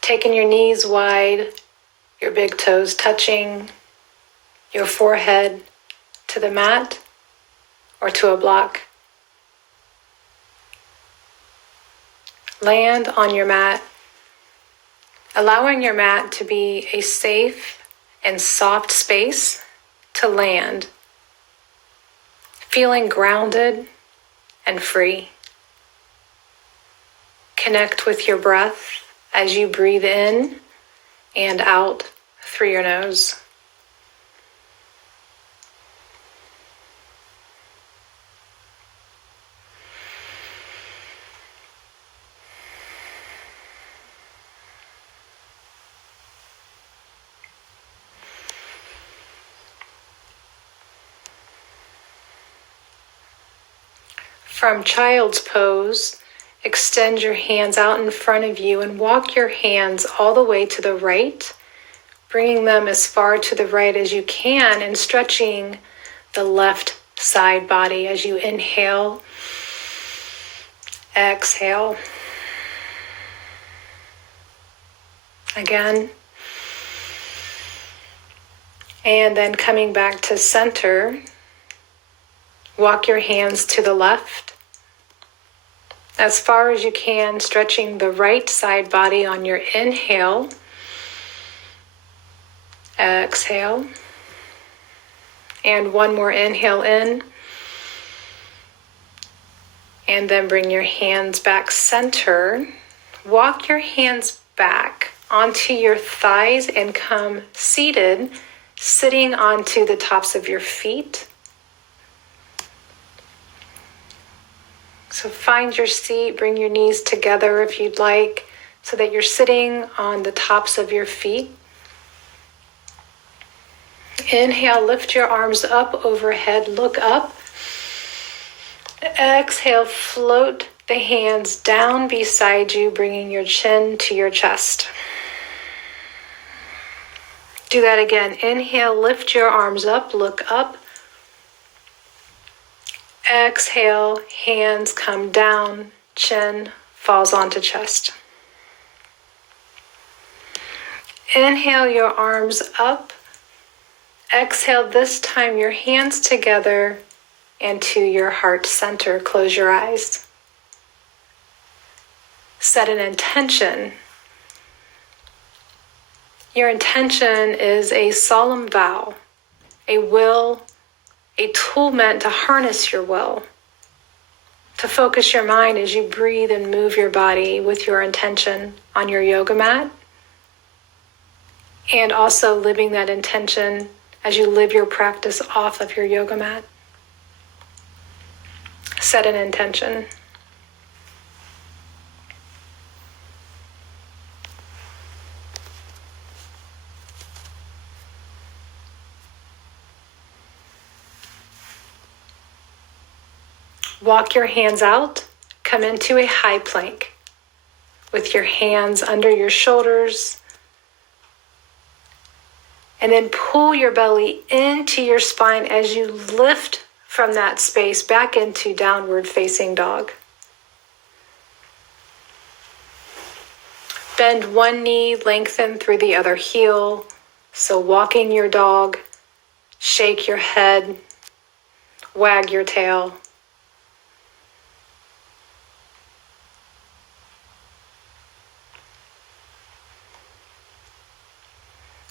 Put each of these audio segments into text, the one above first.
Taking your knees wide, your big toes touching, your forehead to the mat or to a block. Land on your mat, allowing your mat to be a safe and soft space to land, feeling grounded and free. Connect with your breath as you breathe in and out through your nose. From child's pose, extend your hands out in front of you and walk your hands all the way to the right, bringing them as far to the right as you can and stretching the left side body as you inhale, exhale. Again. And then coming back to center, walk your hands to the left as far as you can, stretching the right side body on your inhale. Exhale. And one more inhale in. And then bring your hands back center. Walk your hands back onto your thighs and come seated, sitting onto the tops of your feet. So find your seat, bring your knees together if you'd like, so that you're sitting on the tops of your feet. Inhale, lift your arms up overhead, look up. Exhale, float the hands down beside you, bringing your chin to your chest. Do that again. Inhale, lift your arms up, look up. Exhale, hands come down, chin falls onto chest. Inhale your arms up. Exhale, this time your hands together and to your heart center. Close your eyes. Set an intention. Your intention is a solemn vow, a will, a tool meant to harness your will, to focus your mind as you breathe and move your body with your intention on your yoga mat, and also living that intention as you live your practice off of your yoga mat. Set an intention. Walk your hands out, come into a high plank with your hands under your shoulders, and then pull your belly into your spine as you lift from that space back into downward facing dog. Bend one knee, lengthen through the other heel. So walking your dog, shake your head, wag your tail.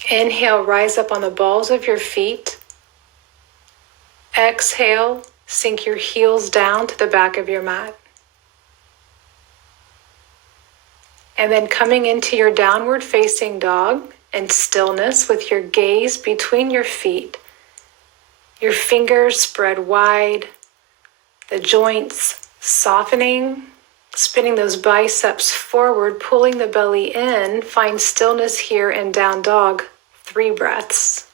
Inhale, rise up on the balls of your feet. Exhale, sink your heels down to the back of your mat. And then coming into your downward facing dog in stillness with your gaze between your feet, your fingers spread wide, the joints softening, spinning those biceps forward, pulling the belly in. Find stillness here in down dog. 3 breaths.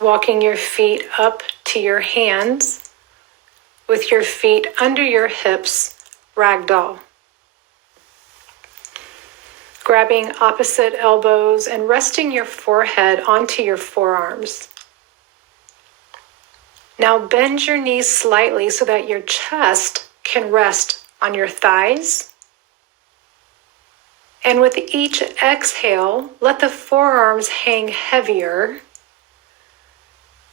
Walking your feet up to your hands with your feet under your hips, ragdoll. Grabbing opposite elbows and resting your forehead onto your forearms. Now bend your knees slightly so that your chest can rest on your thighs. And with each exhale, let the forearms hang heavier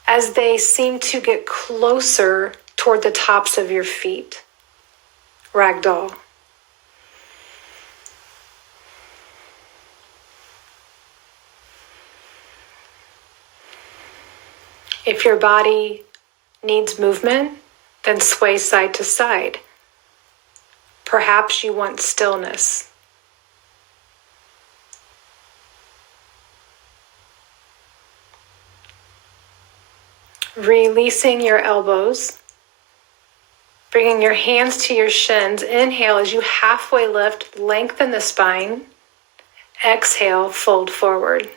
as they seem to get closer toward the tops of your feet. Ragdoll. If your body needs movement, then sway side to side. Perhaps you want stillness. Releasing your elbows, bringing your hands to your shins. Inhale as you halfway lift, lengthen the spine. Exhale, fold forward.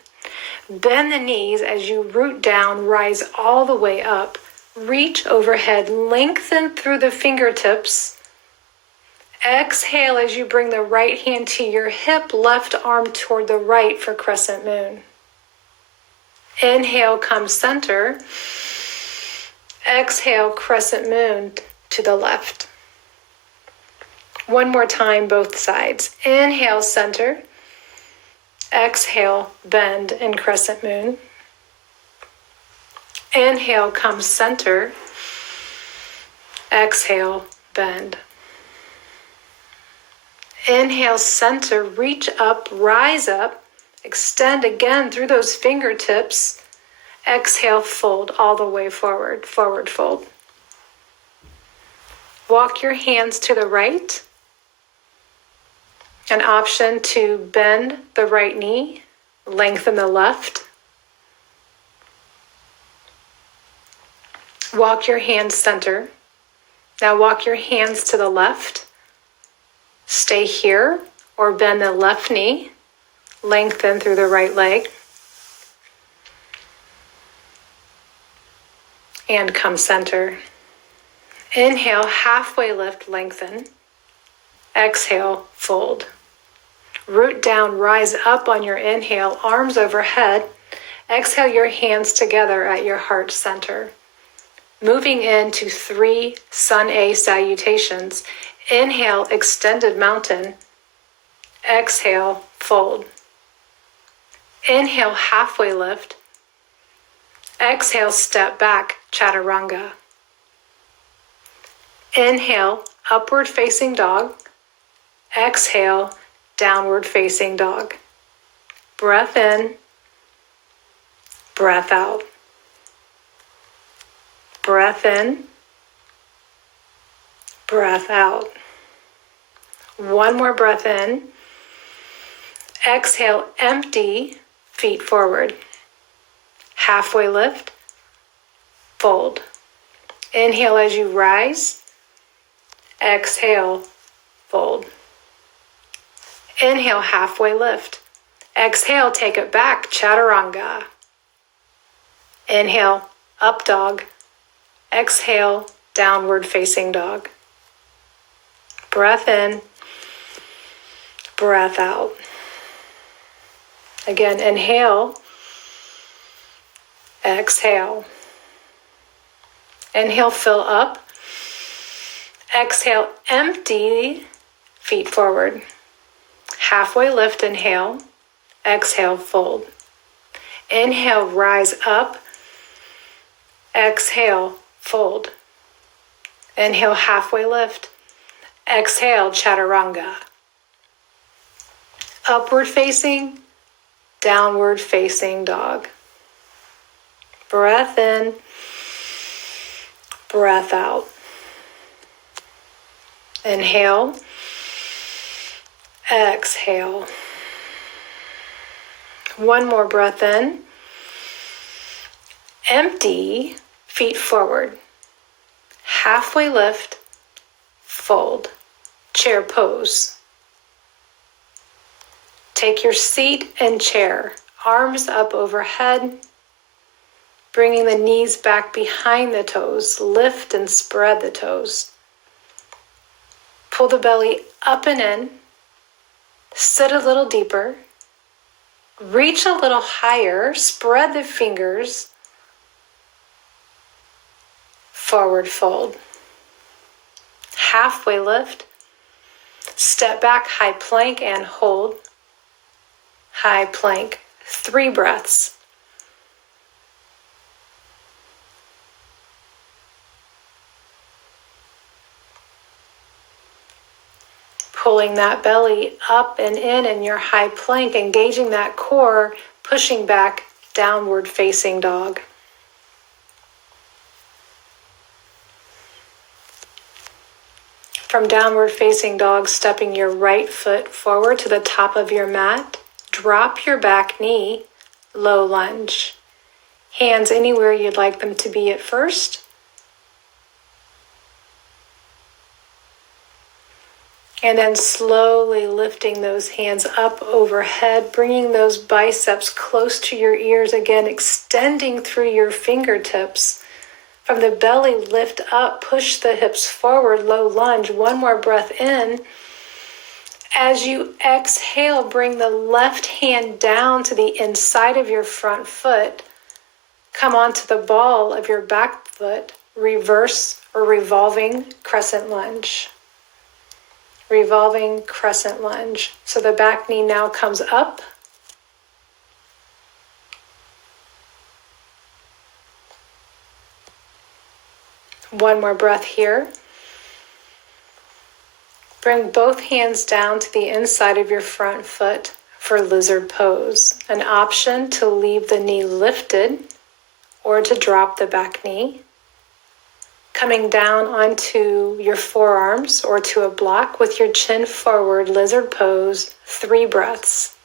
Bend the knees as you root down, rise all the way up. Reach overhead, lengthen through the fingertips. Exhale as you bring the right hand to your hip, left arm toward the right for crescent moon. Inhale, come center. Exhale, crescent moon to the left. One more time, both sides. Inhale, center. Exhale, bend and crescent moon. Inhale, come center. Exhale, bend. Inhale, center, reach up, rise up, extend again through those fingertips. Exhale, fold all the way forward, forward fold. Walk your hands to the right. An option to bend the right knee, lengthen the left. Walk your hands center. Now walk your hands to the left. Stay here or bend the left knee, lengthen through the right leg. And come center. Inhale, halfway lift, lengthen. Exhale, fold. Root down, rise up on your inhale, arms overhead. Exhale your hands together at your heart center. Moving into 3 Sun A salutations. Inhale, extended mountain. Exhale, fold. Inhale, halfway lift. Exhale, step back, chaturanga. Inhale, upward facing dog. Exhale, downward facing dog. Breath in, breath out. Breath in, breath out. One more breath in. Exhale, empty, feet forward. Halfway lift, fold. Inhale as you rise. Exhale, fold. Inhale, halfway lift. Exhale, take it back, chaturanga. Inhale, up dog. Exhale, downward facing dog. Breath in, breath out. Again, inhale, exhale. Inhale, fill up. Exhale, empty, feet forward. Halfway lift, inhale. Exhale, fold. Inhale, rise up. Exhale, fold. Inhale, halfway lift. Exhale, chaturanga. Upward facing, downward facing dog. Breath in, breath out. Inhale, exhale. One more breath in. Empty, feet forward. Halfway lift, fold. Chair pose. Take your seat and chair. Arms up overhead. Bringing the knees back behind the toes. Lift and spread the toes. Pull the belly up and in. Sit a little deeper. Reach a little higher. Spread the fingers. Forward fold. Halfway lift. Step back, high plank and hold. High plank. 3 breaths. Pulling that belly up and in your high plank, engaging that core, pushing back, downward facing dog. From downward facing dog, stepping your right foot forward to the top of your mat. Drop your back knee, low lunge. Hands anywhere you'd like them to be at first. And then slowly lifting those hands up overhead, bringing those biceps close to your ears again, extending through your fingertips. From the belly, lift up, push the hips forward, low lunge. One more breath in. As you exhale, bring the left hand down to the inside of your front foot. Come onto the ball of your back foot, reverse or revolving crescent lunge. Revolving crescent lunge. So the back knee now comes up. One more breath here. Bring both hands down to the inside of your front foot for lizard pose. An option to leave the knee lifted or to drop the back knee. Coming down onto your forearms or to a block with your chin forward, lizard pose, 3 breaths.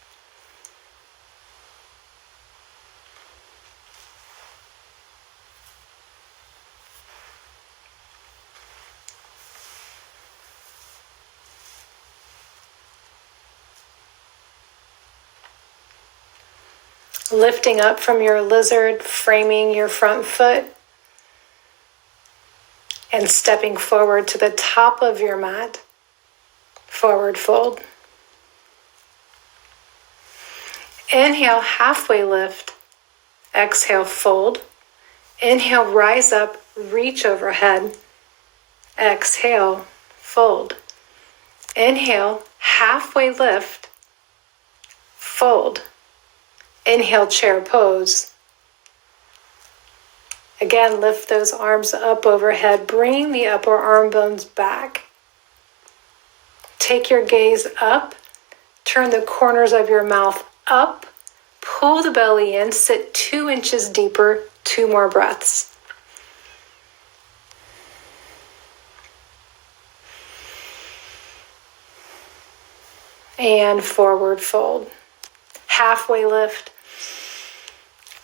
Lifting up from your lizard, framing your front foot, and stepping forward to the top of your mat, forward fold. Inhale, halfway lift. Exhale, fold. Inhale, rise up, reach overhead. Exhale, fold. Inhale, halfway lift, fold. Inhale, chair pose. Again, lift those arms up overhead. Bring the upper arm bones back. Take your gaze up. Turn the corners of your mouth up. Pull the belly in. Sit 2 inches deeper. 2 more breaths. And forward fold. Halfway lift.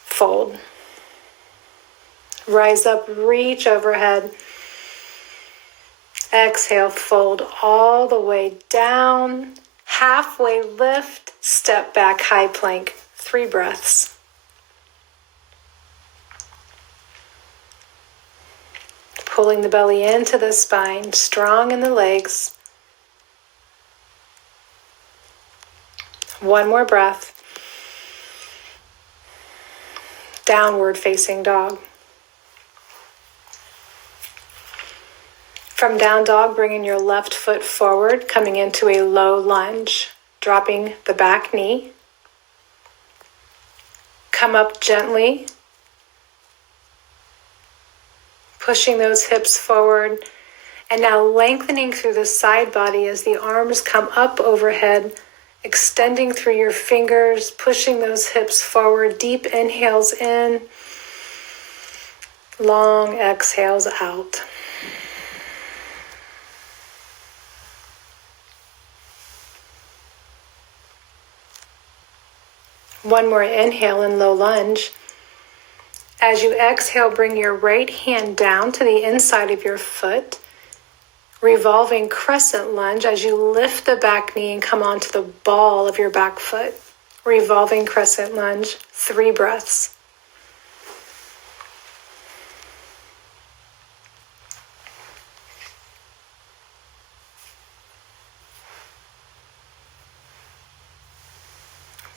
Fold. Rise up, reach overhead. Exhale, fold all the way down. Halfway lift, step back, high plank. 3 breaths. Pulling the belly into the spine, strong in the legs. 1 more breath. Downward facing dog. From down dog, bringing your left foot forward, coming into a low lunge, dropping the back knee. Come up gently, pushing those hips forward, and now lengthening through the side body as the arms come up overhead, extending through your fingers, pushing those hips forward. Deep inhales in, long exhales out. One more inhale in low lunge. As you exhale, bring your right hand down to the inside of your foot. Revolving crescent lunge as you lift the back knee and come onto the ball of your back foot. Revolving crescent lunge, 3 breaths.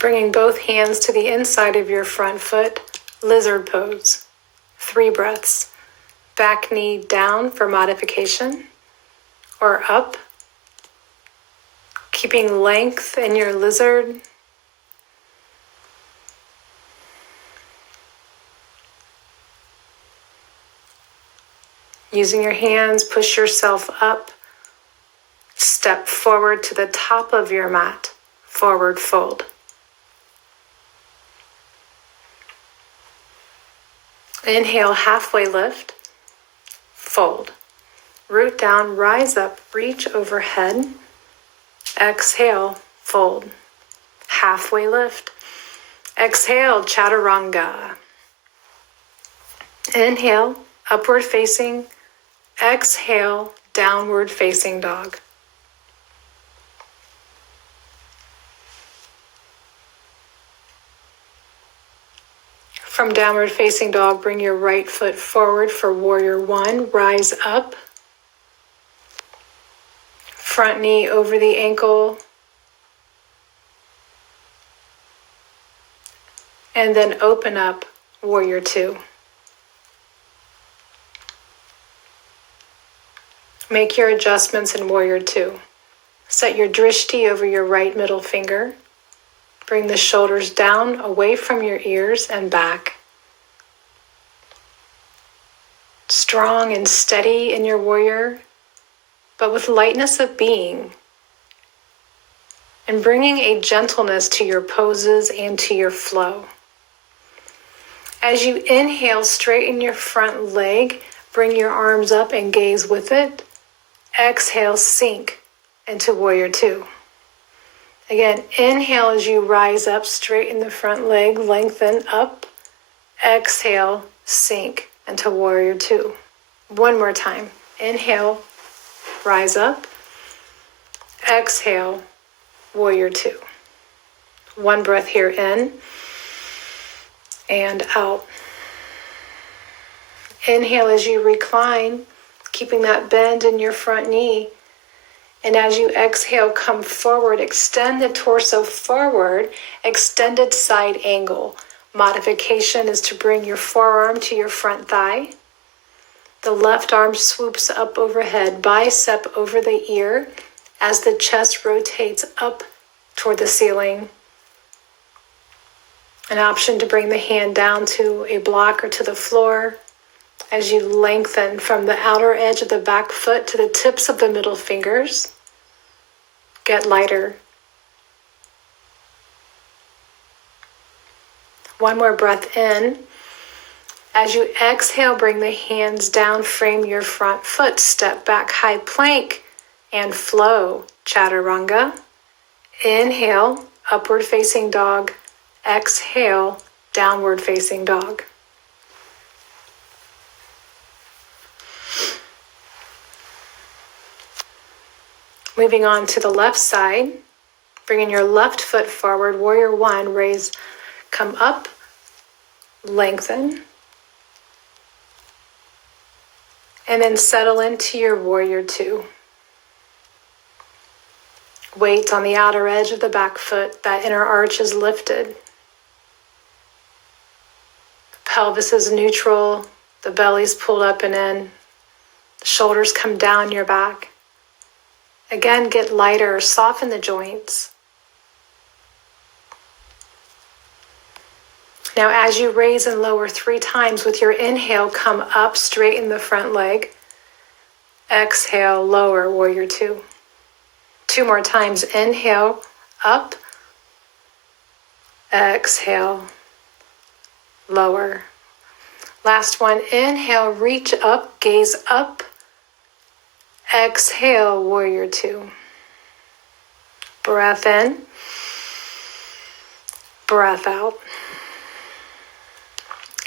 Bringing both hands to the inside of your front foot, lizard pose. 3 breaths. Back knee down for modification, or up. Keeping length in your lizard. Using your hands, push yourself up. Step forward to the top of your mat. Forward fold. Inhale, halfway lift. Fold. Root down, rise up, reach overhead. Exhale, fold. Halfway lift. Exhale, chaturanga. Inhale, upward facing. Exhale, downward facing dog. From downward facing dog, bring your right foot forward for warrior 1. Rise up. Front knee over the ankle. And then open up warrior 2. Make your adjustments in warrior 2. Set your drishti over your right middle finger. Bring the shoulders down, away from your ears and back. Strong and steady in your warrior, but with lightness of being. And bringing a gentleness to your poses and to your flow. As you inhale, straighten your front leg, bring your arms up and gaze with it. Exhale, sink into warrior 2. Again, inhale as you rise up, straighten the front leg, lengthen up. Exhale, sink into warrior 2. One more time. Inhale, rise up. Exhale, warrior 2. One breath here in and out. Inhale as you recline, keeping that bend in your front knee. And as you exhale, come forward, extend the torso forward, extended side angle. Modification is to bring your forearm to your front thigh. The left arm swoops up overhead, bicep over the ear as the chest rotates up toward the ceiling. An option to bring the hand down to a block or to the floor as you lengthen from the outer edge of the back foot to the tips of the middle fingers. Get lighter. One more breath in. As you exhale, bring the hands down, frame your front foot, step back, high plank, and flow. Chaturanga. Inhale, upward facing dog. Exhale, downward facing dog. Moving on to the left side, bringing your left foot forward, warrior 1, raise, come up, lengthen, and then settle into your warrior 2. Weight on the outer edge of the back foot, that inner arch is lifted. Pelvis is neutral, the belly's pulled up and in, the shoulders come down your back. Again, get lighter, soften the joints. Now as you raise and lower 3 times with your inhale, come up, straighten the front leg. Exhale, lower, warrior 2. 2 more times, inhale, up. Exhale, lower. Last one, inhale, reach up, gaze up. Exhale, warrior 2. Breath in, breath out.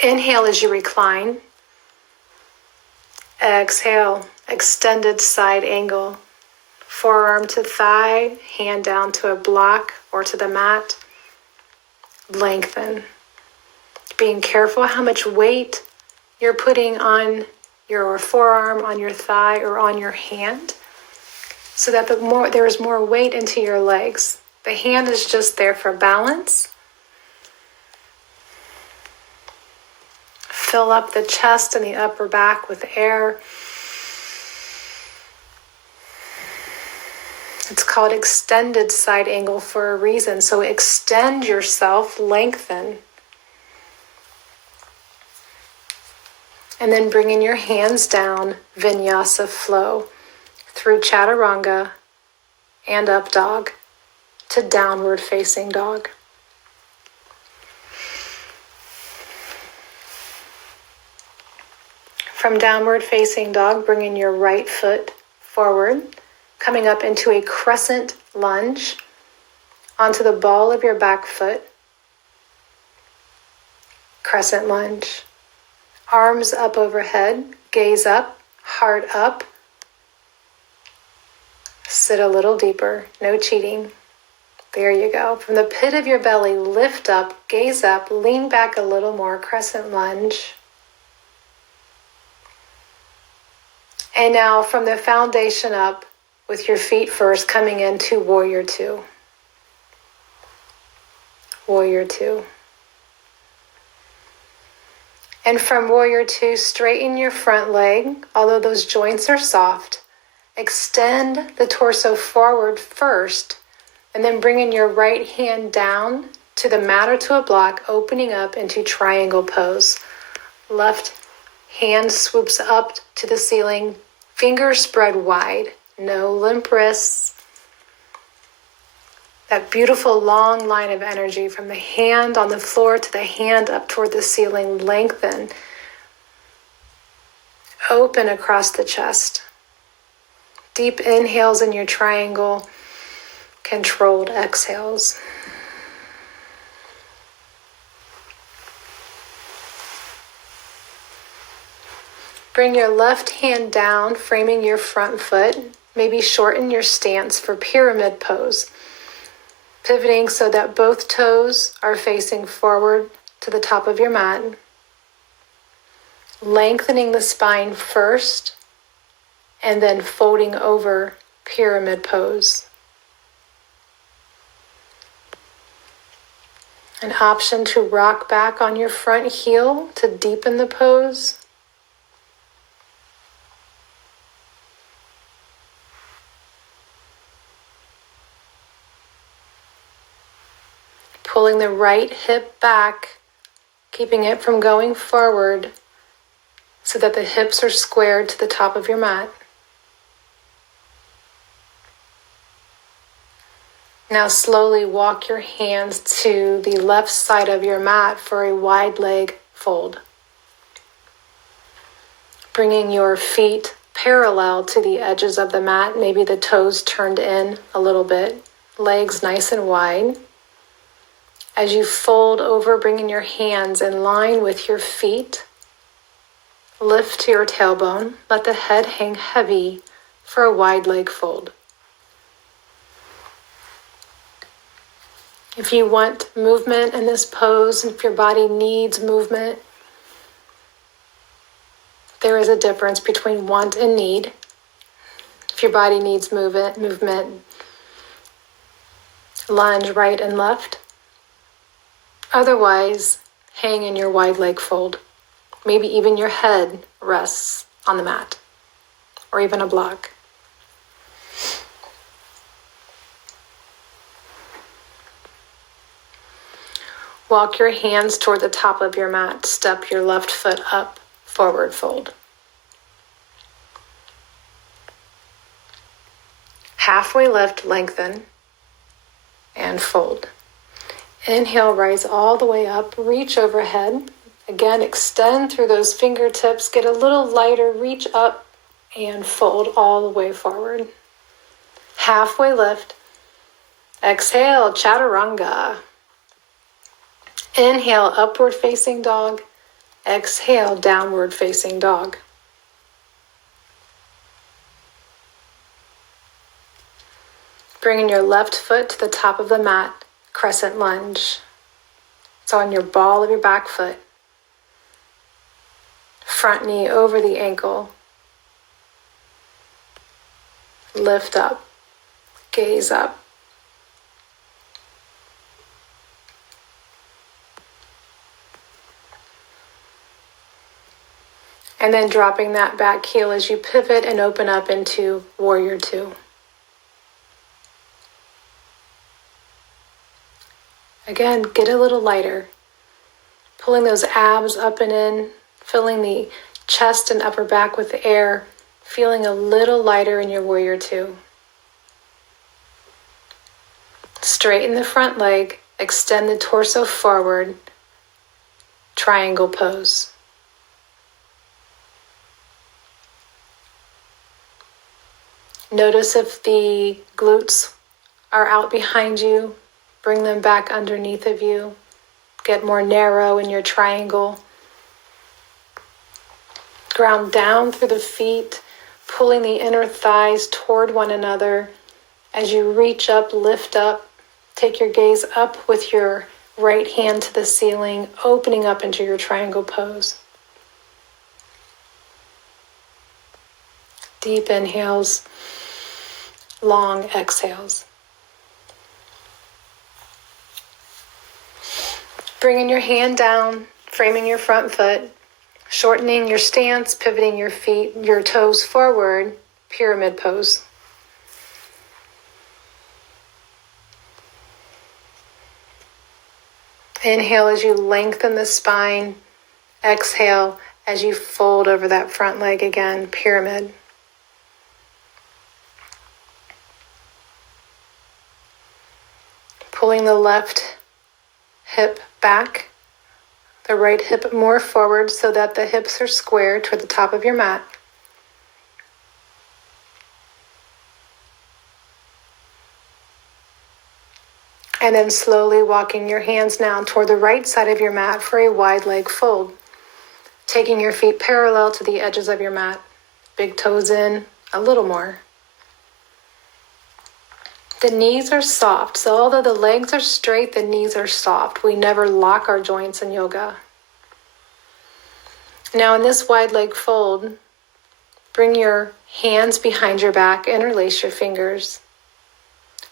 Inhale as you recline. Exhale, extended side angle. Forearm to thigh, hand down to a block or to the mat. Lengthen. Being careful how much weight you're putting on your forearm, on your thigh, or on your hand, so that there is more weight into your legs. The hand is just there for balance. Fill up the chest and the upper back with air. It's called extended side angle for a reason. So extend yourself, lengthen. And then bringing your hands down, Vinyasa flow through Chaturanga and up dog to downward facing dog. From downward facing dog, bringing your right foot forward, coming up into a crescent lunge onto the ball of your back foot. Crescent lunge. Arms up overhead, gaze up, heart up. Sit a little deeper, no cheating. There you go. From the pit of your belly, lift up, gaze up, lean back a little more, crescent lunge. And now from the foundation up, with your feet first, coming into warrior two. Warrior two. And from warrior two, straighten your front leg, although those joints are soft. Extend the torso forward first, and then bringing your right hand down to the mat or to a block, opening up into triangle pose. Left hand swoops up to the ceiling, fingers spread wide, no limp wrists. That beautiful long line of energy from the hand on the floor to the hand up toward the ceiling, lengthen. Open across the chest. Deep inhales in your triangle, controlled exhales. Bring your left hand down, framing your front foot. Maybe shorten your stance for pyramid pose. Pivoting so that both toes are facing forward to the top of your mat. Lengthening the spine first, and then folding over pyramid pose. An option to rock back on your front heel to deepen the pose. Pulling the right hip back, keeping it from going forward so that the hips are squared to the top of your mat. Now slowly walk your hands to the left side of your mat for a wide leg fold. Bringing your feet parallel to the edges of the mat, maybe the toes turned in a little bit, legs nice and wide. As you fold over, bringing your hands in line with your feet, lift to your tailbone, let the head hang heavy for a wide leg fold. If you want movement in this pose, and if your body needs movement, there is a difference between want and need. If your body needs movement, lunge right and left. Otherwise, hang in your wide leg fold. Maybe even your head rests on the mat or even a block. Walk your hands toward the top of your mat. Step your left foot up, forward fold. Halfway lift, lengthen, and fold. Inhale, rise all the way up, reach overhead. Again, extend through those fingertips, get a little lighter, reach up and fold all the way forward. Halfway lift. Exhale, Chaturanga. Inhale, upward facing dog. Exhale, downward facing dog. Bringing your left foot to the top of the mat, crescent lunge. So on your ball of your back foot. Front knee over the ankle. Lift up, gaze up. And then dropping that back heel as you pivot and open up into Warrior Two. Again, get a little lighter. Pulling those abs up and in, filling the chest and upper back with air, feeling a little lighter in your Warrior Two. Straighten the front leg, extend the torso forward, triangle pose. Notice if the glutes are out behind you, bring them back underneath of you. Get more narrow in your triangle. Ground down through the feet, pulling the inner thighs toward one another. As you reach up, lift up, take your gaze up with your right hand to the ceiling, opening up into your triangle pose. Deep inhales, long exhales. Bringing your hand down, framing your front foot, shortening your stance, pivoting your feet, your toes forward, pyramid pose. Inhale as you lengthen the spine. Exhale as you fold over that front leg again, pyramid. Pulling the left hip back, the right hip more forward so that the hips are square toward the top of your mat. And then slowly walking your hands now toward the right side of your mat for a wide leg fold. Taking your feet parallel to the edges of your mat. Big toes in, a little more. The knees are soft, so although the legs are straight, the knees are soft. We never lock our joints in yoga. Now in this wide leg fold, bring your hands behind your back, interlace your fingers.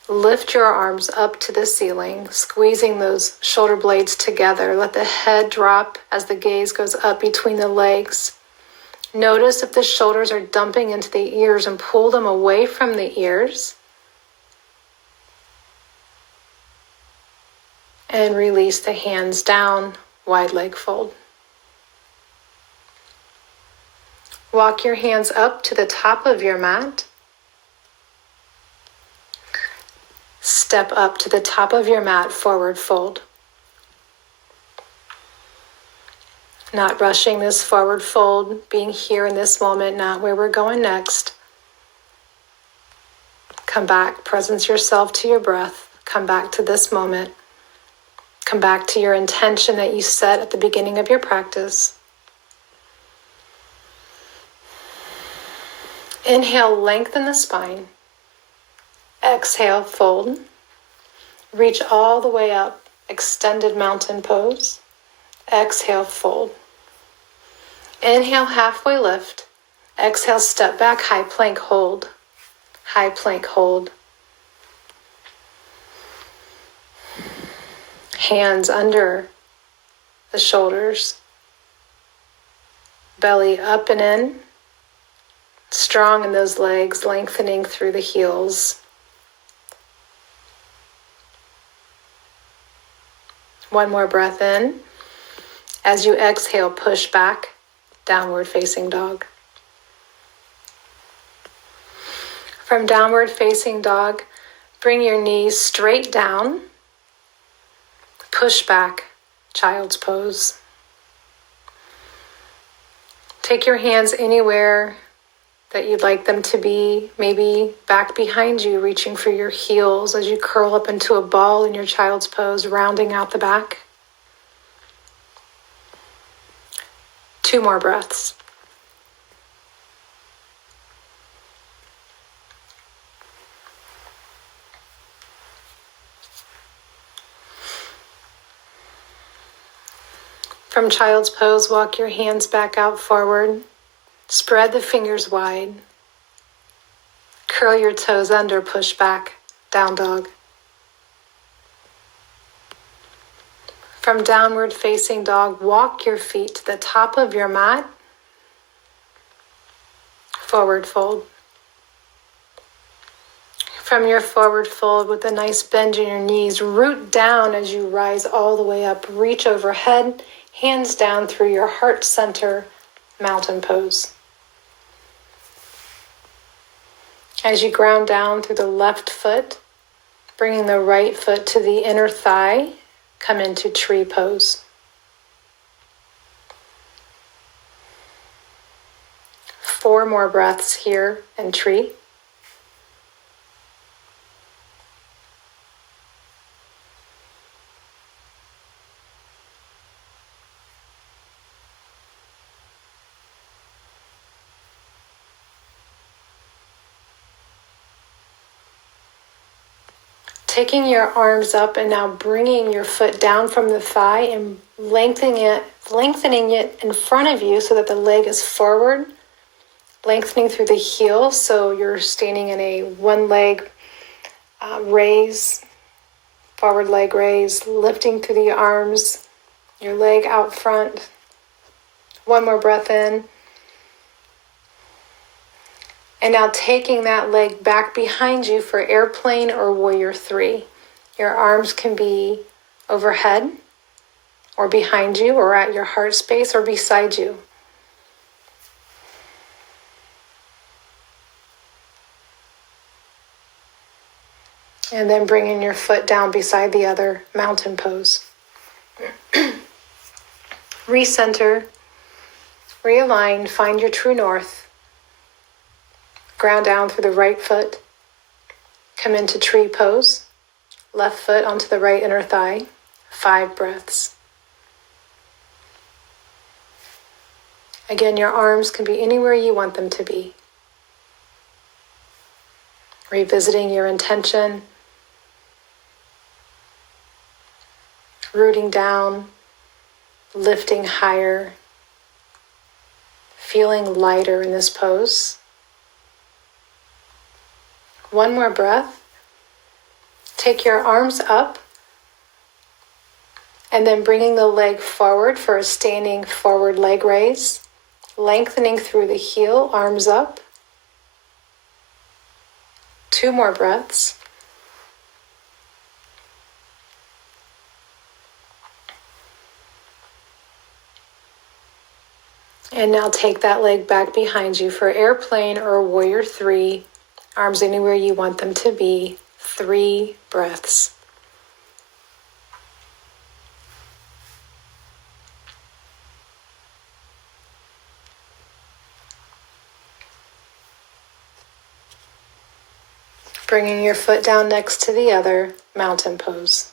Lift your arms up to the ceiling, squeezing those shoulder blades together. Let the head drop as the gaze goes up between the legs. Notice if the shoulders are dumping into the ears and pull them away from the ears. And release the hands down, wide leg fold. Walk your hands up to the top of your mat. Step up to the top of your mat, forward fold. Not rushing this forward fold, being here in this moment, not where we're going next. Come back, presence yourself to your breath. Come back to this moment. Come back to your intention that you set at the beginning of your practice. Inhale, lengthen the spine. Exhale, fold. Reach all the way up, extended mountain pose. Exhale, fold. Inhale, halfway lift. Exhale, step back, high plank, hold. High plank, hold. Hands under the shoulders. Belly up and in. Strong in those legs, lengthening through the heels. One more breath in. As you exhale, push back, downward facing dog. From downward facing dog, bring your knees straight down. Push back, child's pose. Take your hands anywhere that you'd like them to be, maybe back behind you, reaching for your heels as you curl up into a ball in your child's pose, rounding out the back. 2 more breaths. From child's pose, walk your hands back out forward. Spread the fingers wide. Curl your toes under, push back, down dog. From downward facing dog, walk your feet to the top of your mat. forward fold. From your forward fold with a nice bend in your knees, root down as you rise all the way up. Reach overhead, hands down through your heart center, mountain pose. As you ground down through the left foot, bringing the right foot to the inner thigh, come into tree pose. 4 more breaths here in tree. Taking your arms up and now bringing your foot down from the thigh and lengthening it in front of you so that the leg is forward, lengthening through the heel so you're standing in a one leg raise, forward leg raise, lifting through the arms, your leg out front. 1 more breath in. And now taking that leg back behind you for airplane or warrior 3. Your arms can be overhead or behind you or at your heart space or beside you. And then bringing your foot down beside the other, mountain pose. Recenter, realign, find your true north. Ground down through the right foot. Come into tree pose. Left foot onto the right inner thigh. 5 breaths. Again, your arms can be anywhere you want them to be. Revisiting your intention. Rooting down. Lifting higher. Feeling lighter in this pose. 1 more breath. Take your arms up and then bringing the leg forward for a standing forward leg raise. Lengthening through the heel, arms up. 2 more breaths. And now take that leg back behind you for airplane or warrior 3. Arms anywhere you want them to be. 3 breaths. Bringing your foot down next to the other, mountain pose.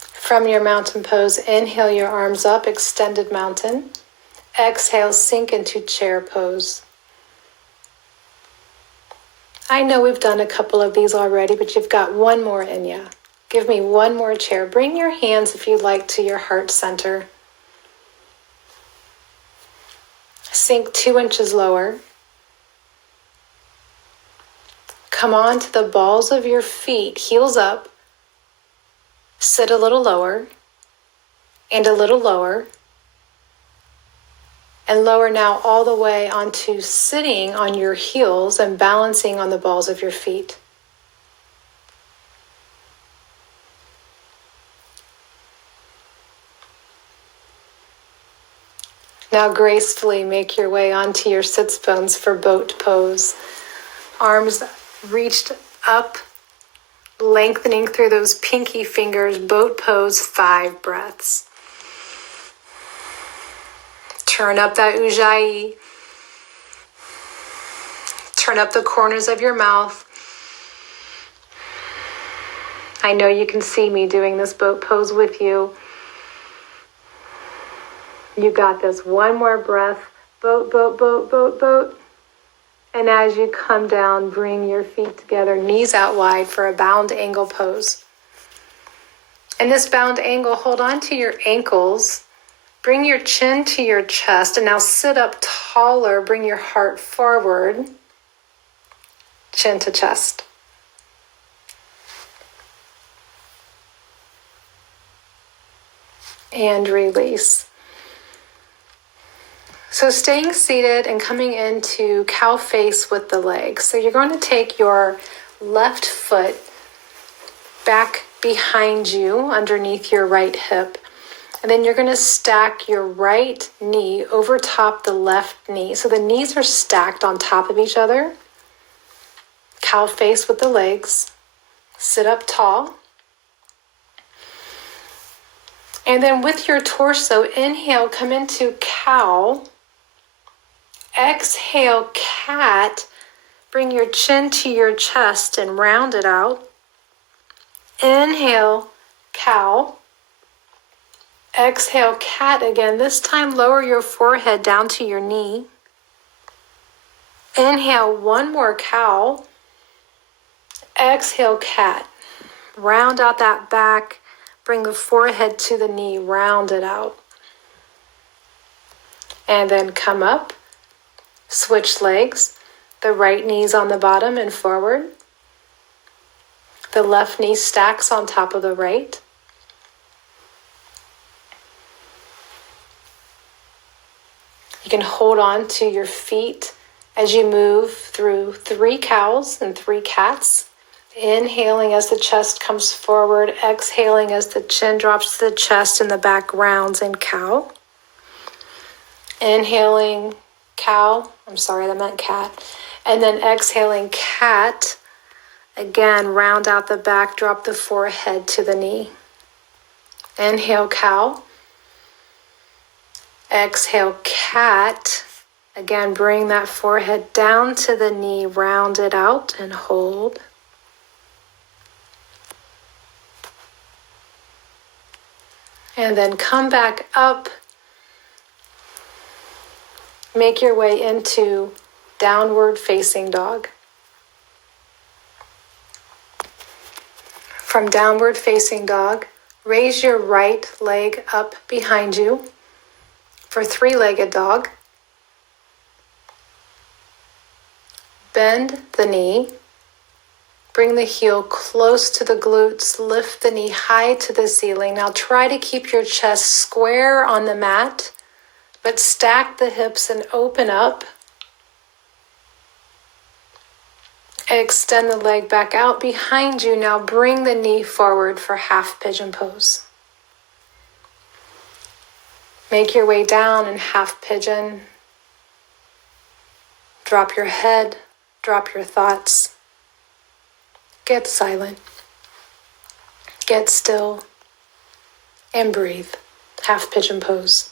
From your mountain pose, inhale your arms up, extended mountain. Exhale, sink into chair pose. I know we've done a couple of these already, but you've got 1 more in you. Give me 1 more chair. Bring your hands, if you'd like, to your heart center. Sink 2 inches lower. Come on to the balls of your feet, heels up. Sit a little lower and a little lower. And lower now all the way onto sitting on your heels and balancing on the balls of your feet. Now gracefully make your way onto your sits bones for boat pose. Arms reached up, lengthening through those pinky fingers, boat pose, 5 breaths. Turn up that ujjayi. Turn up the corners of your mouth. I know you can see me doing this boat pose with you. You got this. 1 more breath. Boat, boat, boat, boat, boat. And as you come down, bring your feet together, knees out wide for a bound angle pose. In this bound angle, hold on to your ankles. Bring your chin to your chest and now sit up taller. Bring your heart forward, chin to chest. And release. So staying seated and coming into cow face with the legs. So you're going to take your left foot back behind you underneath your right hip. And then you're going to stack your right knee over top the left knee. So the knees are stacked on top of each other. Cow face with the legs. Sit up tall. And then with your torso, inhale, come into cow. Exhale, cat. Bring your chin to your chest and round it out. Inhale, cow. Exhale, cat again. This time, lower your forehead down to your knee. Inhale, one more cow. Exhale, cat. Round out that back. Bring the forehead to the knee. Round it out. And then come up. Switch legs. The right knee's on the bottom and forward. The left knee stacks on top of the right. You can hold on to your feet as you move through 3 cows and 3 cats. Inhaling as the chest comes forward, exhaling as the chin drops to the chest and the back rounds in cow. Inhaling cow, that meant cat. And then exhaling cat. Again, round out the back, drop the forehead to the knee. Inhale cow. Exhale, cat. Again, bring that forehead down to the knee, round it out and hold. And then come back up. Make your way into downward facing dog. From downward facing dog, raise your right leg up behind you. For 3-legged dog, bend the knee, bring the heel close to the glutes, lift the knee high to the ceiling. Now try to keep your chest square on the mat, but stack the hips and open up. Extend the leg back out behind you. Now bring the knee forward for half pigeon pose. Make your way down in half pigeon. Drop your head, drop your thoughts. Get silent. Get still and breathe. Half pigeon pose.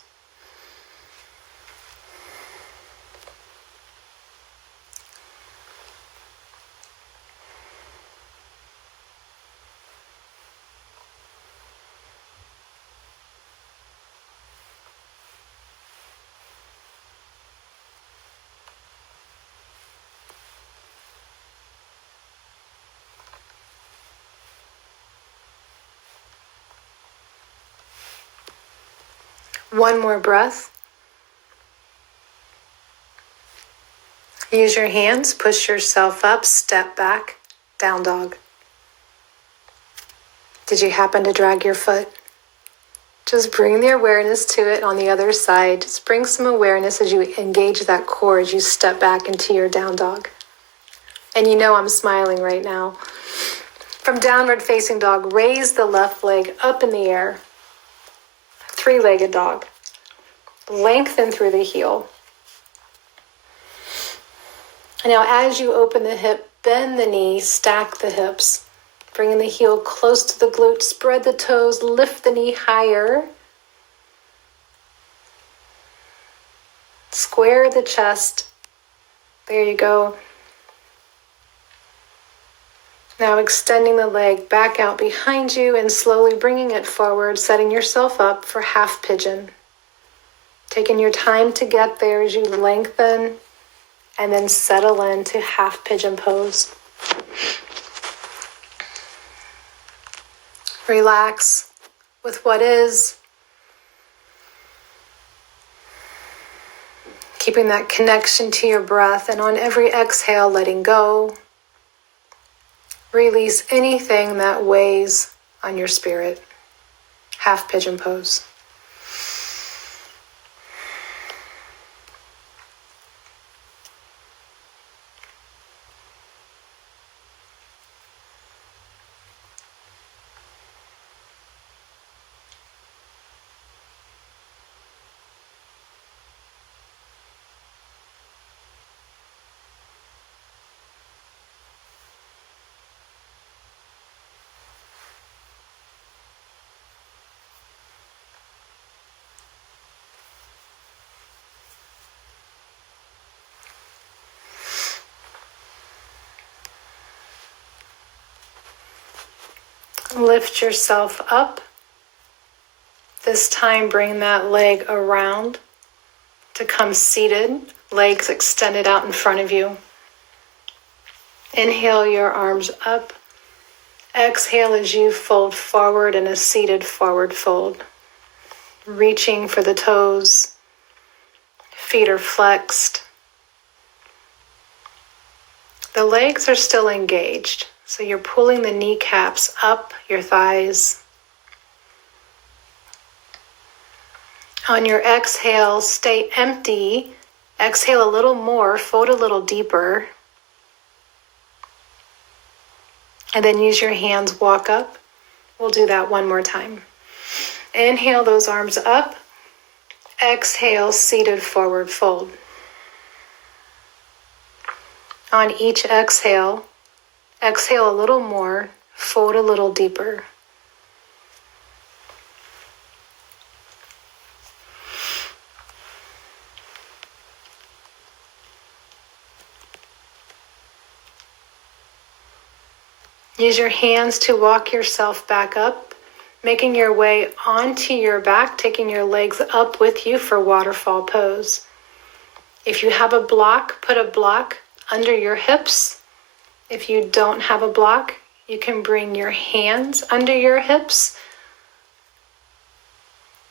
One more breath. Use your hands, push yourself up, step back, down dog. Did you happen to drag your foot? Just bring the awareness to it on the other side. Just bring some awareness as you engage that core as you step back into your down dog. And you know I'm smiling right now. From downward facing dog, raise the left leg up in the air. 3-legged dog. Lengthen through the heel. And now as you open the hip, bend the knee, stack the hips. Bringing the heel close to the glute, spread the toes, lift the knee higher. Square the chest. There you go. Now extending the leg back out behind you and slowly bringing it forward, setting yourself up for half pigeon. Taking your time to get there as you lengthen and then settle into half pigeon pose. Relax with what is. Keeping that connection to your breath, and on every exhale, letting go. Release anything that weighs on your spirit. Half pigeon pose. Lift yourself up. This time bring that leg around to come seated, legs extended out in front of you. Inhale your arms up. Exhale as you fold forward in a seated forward fold. Reaching for the toes. Feet are flexed. The legs are still engaged, so you're pulling the kneecaps up your thighs. On your exhale, stay empty. Exhale a little more, fold a little deeper. And then use your hands, walk up. We'll do that one more time. Inhale those arms up. Exhale, seated forward fold. On each exhale, exhale a little more, fold a little deeper. Use your hands to walk yourself back up, making your way onto your back, taking your legs up with you for waterfall pose. If you have a block, put a block under your hips. If you don't have a block, you can bring your hands under your hips,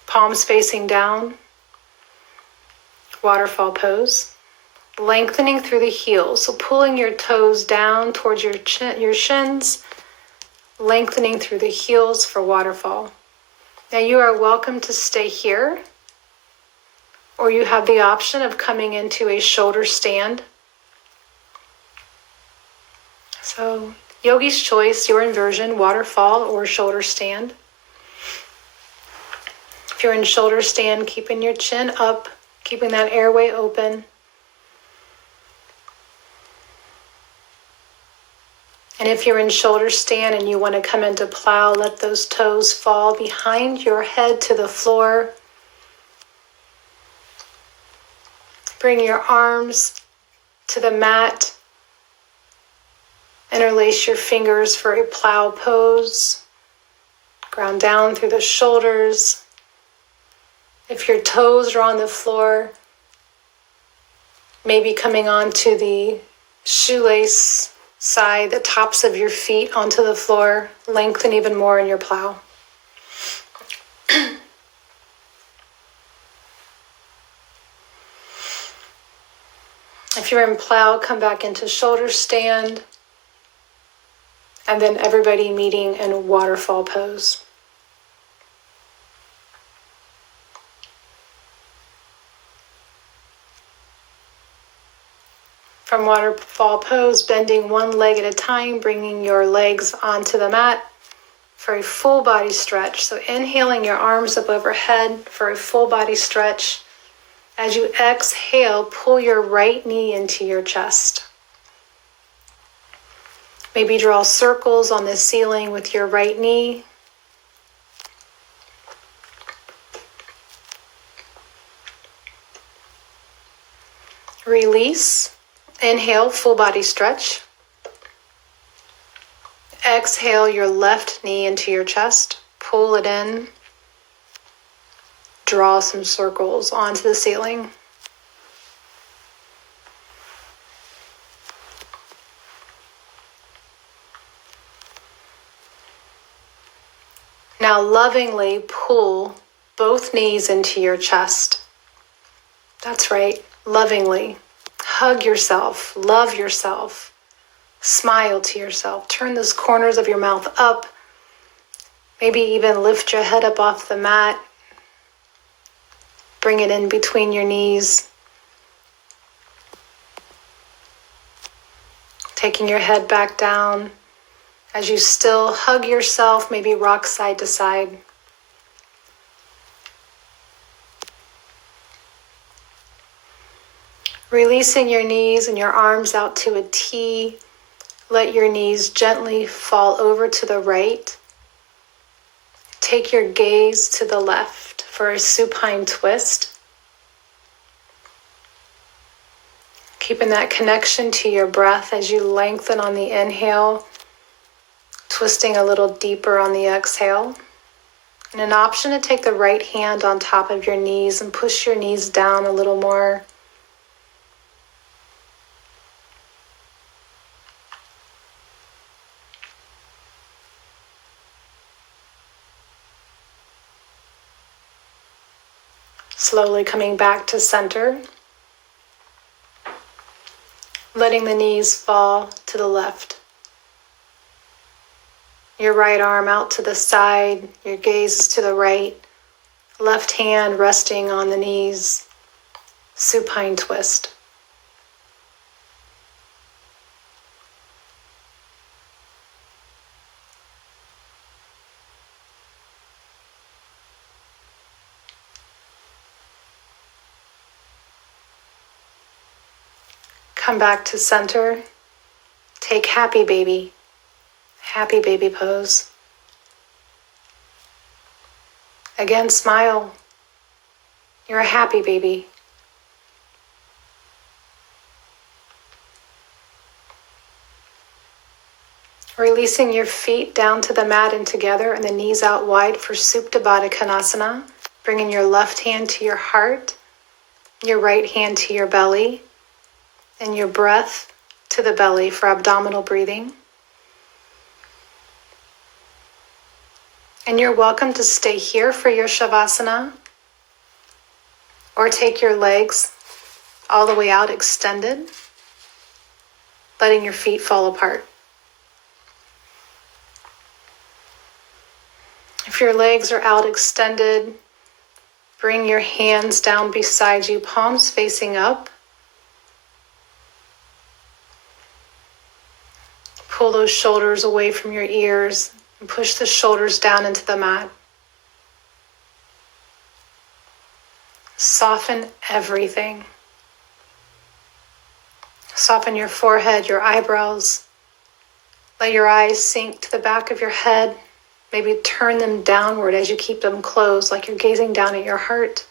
palms facing down, waterfall pose. Lengthening through the heels, so pulling your toes down towards your shins, lengthening through the heels for waterfall. Now you are welcome to stay here, or you have the option of coming into a shoulder stand. So yogi's choice, your inversion, waterfall or shoulder stand. If you're in shoulder stand, keeping your chin up, keeping that airway open. And if you're in shoulder stand and you want to come into plow, let those toes fall behind your head to the floor. Bring your arms to the mat. Interlace your fingers for a plow pose. Ground down through the shoulders. If your toes are on the floor, maybe coming onto the shoelace side, the tops of your feet onto the floor, lengthen even more in your plow. If you're in plow, come back into shoulder stand, and then everybody meeting in waterfall pose. From waterfall pose, bending one leg at a time, bringing your legs onto the mat for a full body stretch. So inhaling your arms up overhead for a full body stretch. As you exhale, pull your right knee into your chest. Maybe draw circles on the ceiling with your right knee. Release. Inhale, full body stretch. Exhale your left knee into your chest. Pull it in. Draw some circles onto the ceiling. Now lovingly pull both knees into your chest. That's right, lovingly. Hug yourself, love yourself, smile to yourself. Turn those corners of your mouth up. Maybe even lift your head up off the mat. Bring it in between your knees. Taking your head back down. As you still hug yourself, maybe rock side to side. Releasing your knees and your arms out to a T. Let your knees gently fall over to the right. Take your gaze to the left for a supine twist. Keeping that connection to your breath as you lengthen on the inhale. Twisting a little deeper on the exhale. And an option to take the right hand on top of your knees and push your knees down a little more. Slowly coming back to center. Letting the knees fall to the left. Your right arm out to the side, your gaze is to the right. Left hand resting on the knees. Supine twist. Come back to center. Take happy baby pose. Again, smile. You're a happy baby. Releasing your feet down to the mat and together and the knees out wide for Supta Baddha Konasana. Bringing your left hand to your heart, your right hand to your belly, and your breath to the belly for abdominal breathing. And you're welcome to stay here for your Shavasana or take your legs all the way out extended, letting your feet fall apart. If your legs are out extended, bring your hands down beside you, palms facing up. Pull those shoulders away from your ears and push the shoulders down into the mat. Soften everything. Soften your forehead, your eyebrows. Let your eyes sink to the back of your head. Maybe turn them downward as you keep them closed, like you're gazing down at your heart.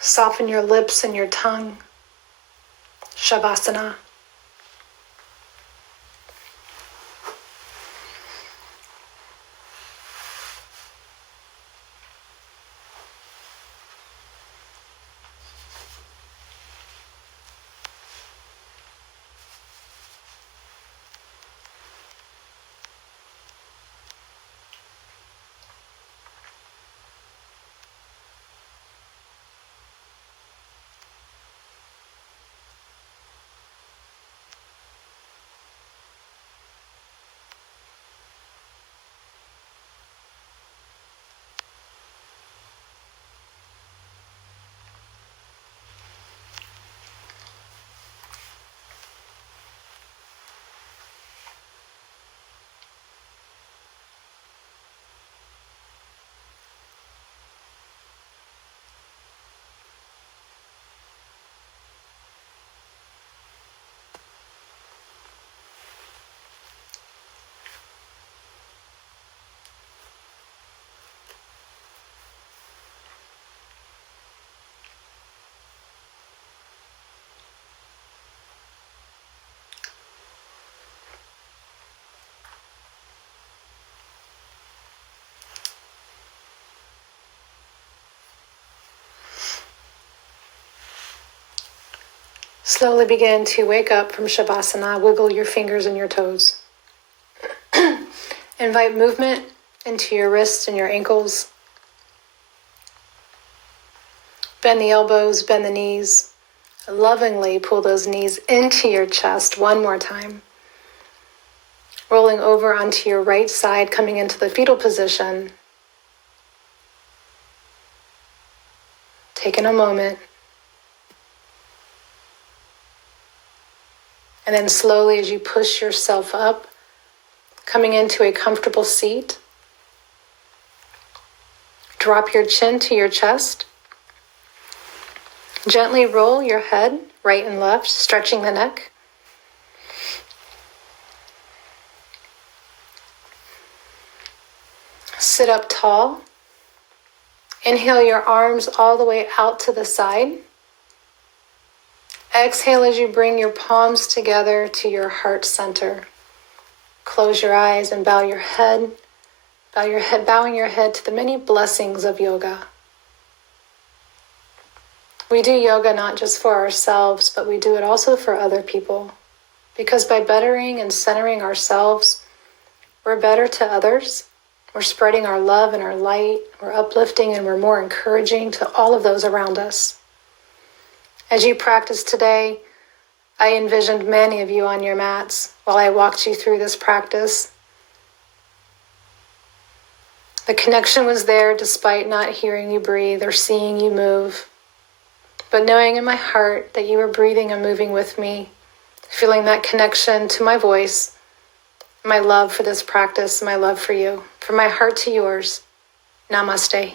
Soften your lips and your tongue. Shavasana. Slowly begin to wake up from Shavasana. Wiggle your fingers and your toes. Invite movement into your wrists and your ankles. Bend the elbows, bend the knees. Lovingly pull those knees into your chest one more time. Rolling over onto your right side, coming into the fetal position. Taking a moment. And then slowly as you push yourself up, coming into a comfortable seat, drop your chin to your chest. Gently roll your head right and left, stretching the neck. Sit up tall. Inhale your arms all the way out to the side. Exhale as you bring your palms together to your heart center. Close your eyes and bow your head. Bowing your head to the many blessings of yoga. We do yoga not just for ourselves, but we do it also for other people. Because by bettering and centering ourselves, we're better to others. We're spreading our love and our light. We're uplifting and we're more encouraging to all of those around us. As you practice today, I envisioned many of you on your mats while I walked you through this practice. The connection was there despite not hearing you breathe or seeing you move. But knowing in my heart that you were breathing and moving with me, feeling that connection to my voice, my love for this practice, my love for you, from my heart to yours. Namaste.